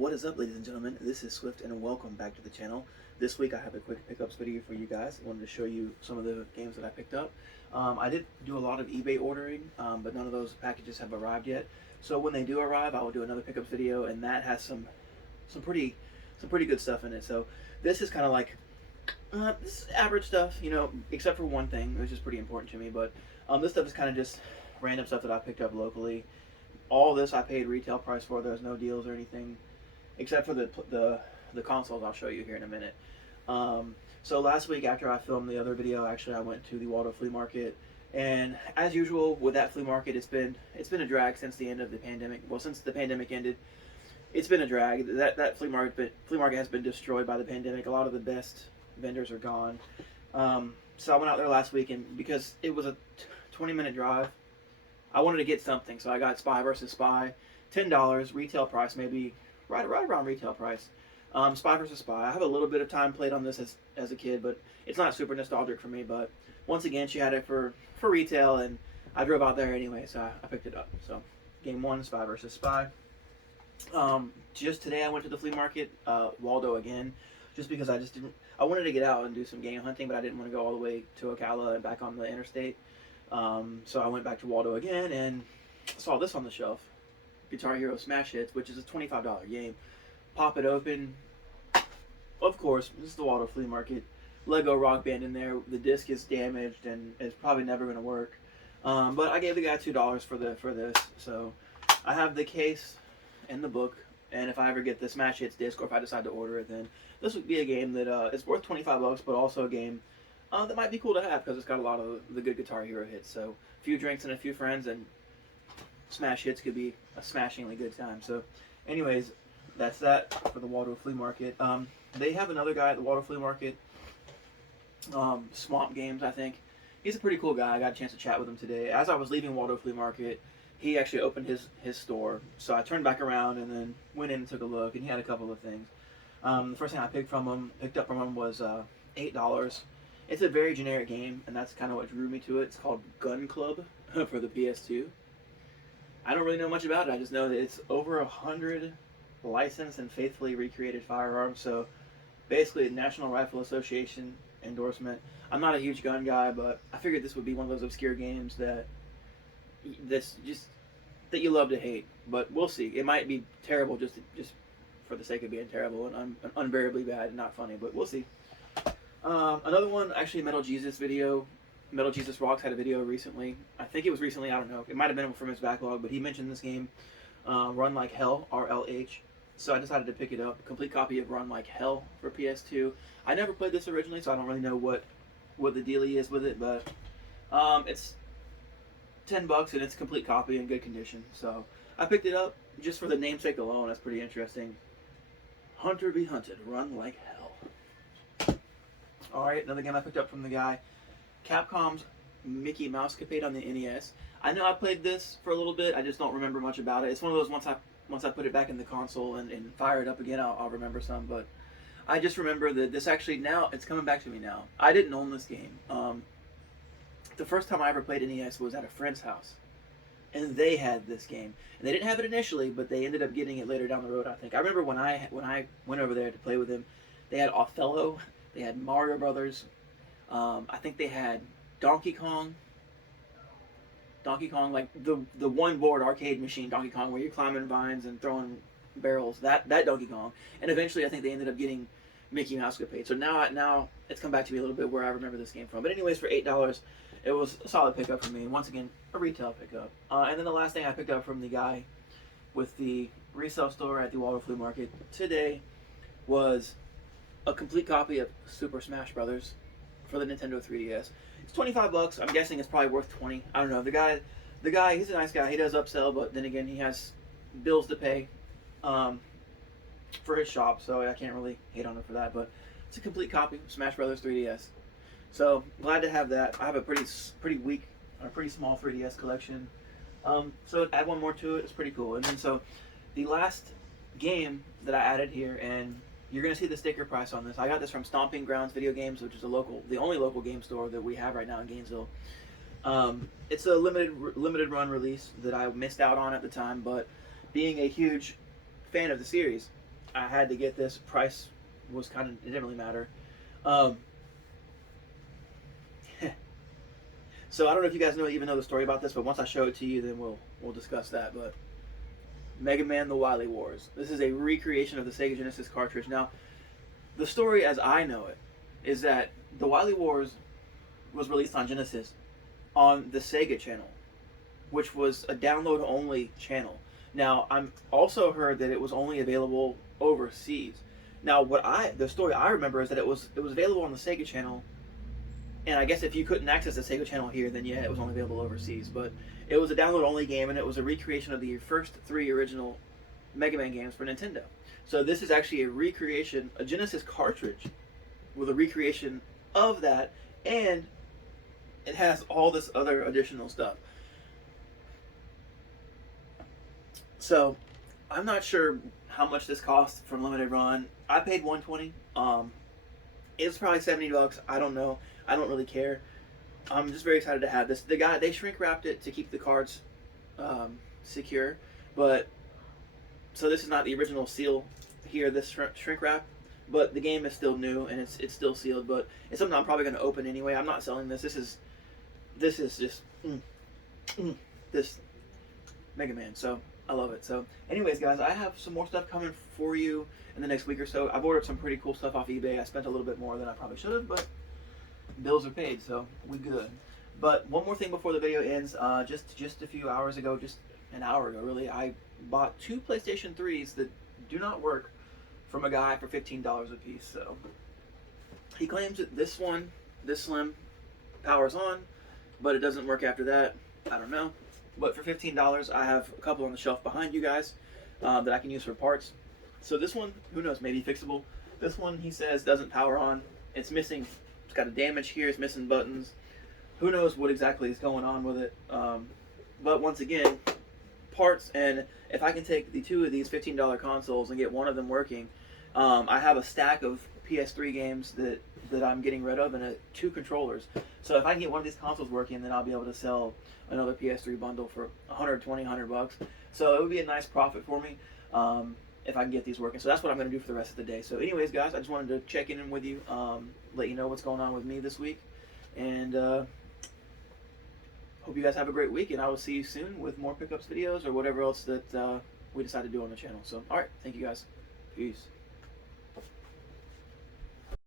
What is up, ladies and gentlemen? This is Swift, and welcome back to the channel. This week I have a quick pickups video for you guys. I wanted to show you some of the games that I picked up. I did do a lot of eBay ordering, but none of those packages have arrived yet. So when they do arrive, I will do another pickups video, and that has some pretty good stuff in it. So this is kind of like this is average stuff, you know, except for one thing, which is pretty important to me. But this stuff is kind of just random stuff that I picked up locally. All this I paid retail price for. There's no deals or anything, except for the consoles I'll show you here in a minute. So last week after I filmed the other video, actually I went to the Waldo Flea Market, and as usual with that flea market, it's been a drag since the end of the pandemic. Well, since the pandemic ended, it's been a drag. That flea market has been destroyed by the pandemic. A lot of the best vendors are gone. So I went out there last week, and because it was a 20-minute drive, I wanted to get something, so I got Spy vs. Spy, $10 retail price, maybe right around retail price. Spy vs. Spy. I have a little bit of time played on this as a kid, but it's not super nostalgic for me. But once again, she had it for retail, and I drove out there anyway, so I picked it up. So game one, Spy vs. Spy. Just today I went to the flea market, Waldo again, just because I wanted to get out and do some game hunting, but I didn't want to go all the way to Ocala and back on the interstate. So I went back to Waldo again and saw this on the shelf, Guitar Hero Smash Hits, which is a $25 game. Pop it open. Of course, this is the Waldo Flea Market. Lego Rock Band in there. The disc is damaged and it's probably never going to work. But I gave the guy $2 for this. So I have the case and the book. And if I ever get the Smash Hits disc, or if I decide to order it, then this would be a game that is worth $25, but also a game that might be cool to have because it's got a lot of the good Guitar Hero hits. So a few drinks and a few friends, and Smash Hits could be a smashingly good time. So anyways, that's that for the Waldo Flea Market. They have another guy at the Waldo Flea Market, Swamp Games, I think. He's a pretty cool guy. I got a chance to chat with him today. As I was leaving Waldo Flea Market, he actually opened his store. So I turned back around and then went in and took a look, and he had a couple of things. The first thing I picked up from him was $8. It's a very generic game, and that's kind of what drew me to it. It's called Gun Club for the PS2. I don't really know much about it. I just know that it's over 100 licensed and faithfully recreated firearms. So basically a National Rifle Association endorsement. I'm not a huge gun guy, but I figured this would be one of those obscure games that you love to hate. But we'll see. It might be terrible just for the sake of being terrible and unbearably bad and not funny, but we'll see. Another one, actually, Metal Jesus Rocks had a video recently. I think it was recently, I don't know. It might have been from his backlog, but he mentioned this game, Run Like Hell, RLH. So I decided to pick it up. A complete copy of Run Like Hell for PS2. I never played this originally, so I don't really know what the dealie is with it, but it's $10 and it's a complete copy in good condition. So I picked it up just for the namesake alone. That's pretty interesting. Hunter be Hunted, Run Like Hell. Alright, another game I picked up from the guy, Capcom's Mickey Mouse Capade on the NES. I know I played this for a little bit, I just don't remember much about it. It's one of those, once I put it back in the console and fire it up again, I'll remember some, but I just remember that this actually, now, it's coming back to me now. I didn't own this game. The first time I ever played NES was at a friend's house, and they had this game. And they didn't have it initially, but they ended up getting it later down the road, I think. I remember when I went over there to play with them, they had Othello, they had Mario Brothers, I think they had Donkey Kong, like the one board arcade machine Donkey Kong where you're climbing vines and throwing barrels, that Donkey Kong. And eventually I think they ended up getting Mickey Mouse Capade. So now it's come back to me a little bit where I remember this game from. But anyways, for $8, it was a solid pickup for me. And once again, a retail pickup. And then the last thing I picked up from the guy with the resale store at the Waldo Flea Market today was a complete copy of Super Smash Brothers for the Nintendo 3DS. It's $25. I'm guessing it's probably worth $20. I don't know. The guy, he's a nice guy. He does upsell, but then again, he has bills to pay for his shop, so I can't really hate on him for that. But it's a complete copy of Smash Brothers 3DS. So glad to have that. I have a pretty small 3DS collection. So add one more to it. It's pretty cool. And then so the last game that I added here, and you're going to see the sticker price on this. I got this from Stomping Grounds Video Games, which is the only local game store that we have right now in Gainesville. It's a limited run release that I missed out on at the time, but being a huge fan of the series, I had to get this. Price was kind of, it didn't really matter. Um, so I don't know if you guys even know the story about this, but once I show it to you, then we'll discuss that. But Mega Man: The Wily Wars. This is a recreation of the Sega Genesis cartridge. Now, the story as I know it is that The Wily Wars was released on Genesis on the Sega channel, which was a download only channel. Now, I'm also heard that it was only available overseas. Now, the story I remember is that it was available on the Sega channel, and I guess if you couldn't access the Sega channel here, then yeah, it was only available overseas. But it was a download only game, and it was a recreation of the first 3 original Mega Man games for Nintendo. So this is actually a recreation, a Genesis cartridge with a recreation of that, and it has all this other additional stuff. So I'm not sure how much this cost from limited run. I paid $120. It's probably $70. I don't know. I don't really care. I'm just very excited to have this. They shrink wrapped it to keep the cards secure, but so this is not the original seal here. This shrink wrap, but the game is still new and it's still sealed. But it's something I'm probably going to open anyway. I'm not selling this. This is just this Mega Man. So I love it. So anyways, guys, I have some more stuff coming for you in the next week or so. I've ordered some pretty cool stuff off eBay. I spent a little bit more than I probably should have, but bills are paid, so we good. But one more thing before the video ends. Just a few hours ago, just an hour ago really, I bought 2 PlayStation 3s that do not work from a guy for $15 a piece. So he claims that this one, this slim, powers on, but it doesn't work after that. I don't know. But for $15, I have a couple on the shelf behind you guys that I can use for parts. So this one, who knows, maybe fixable. This one, he says, doesn't power on. It's missing, it's got a damage here, it's missing buttons. Who knows what exactly is going on with it. But once again, parts, and if I can take the 2 of these $15 consoles and get one of them working, I have a stack of PS3 games that I'm getting rid of, and 2 controllers. So if I can get one of these consoles working, then I'll be able to sell another PS3 bundle for $100 bucks. So it would be a nice profit for me if I can get these working. So that's what I'm going to do for the rest of the day. So anyways, guys, I just wanted to check in with you, let you know what's going on with me this week, and hope you guys have a great week, and I will see you soon with more pickups videos or whatever else that we decide to do on the channel. So, alright, thank you guys. Peace.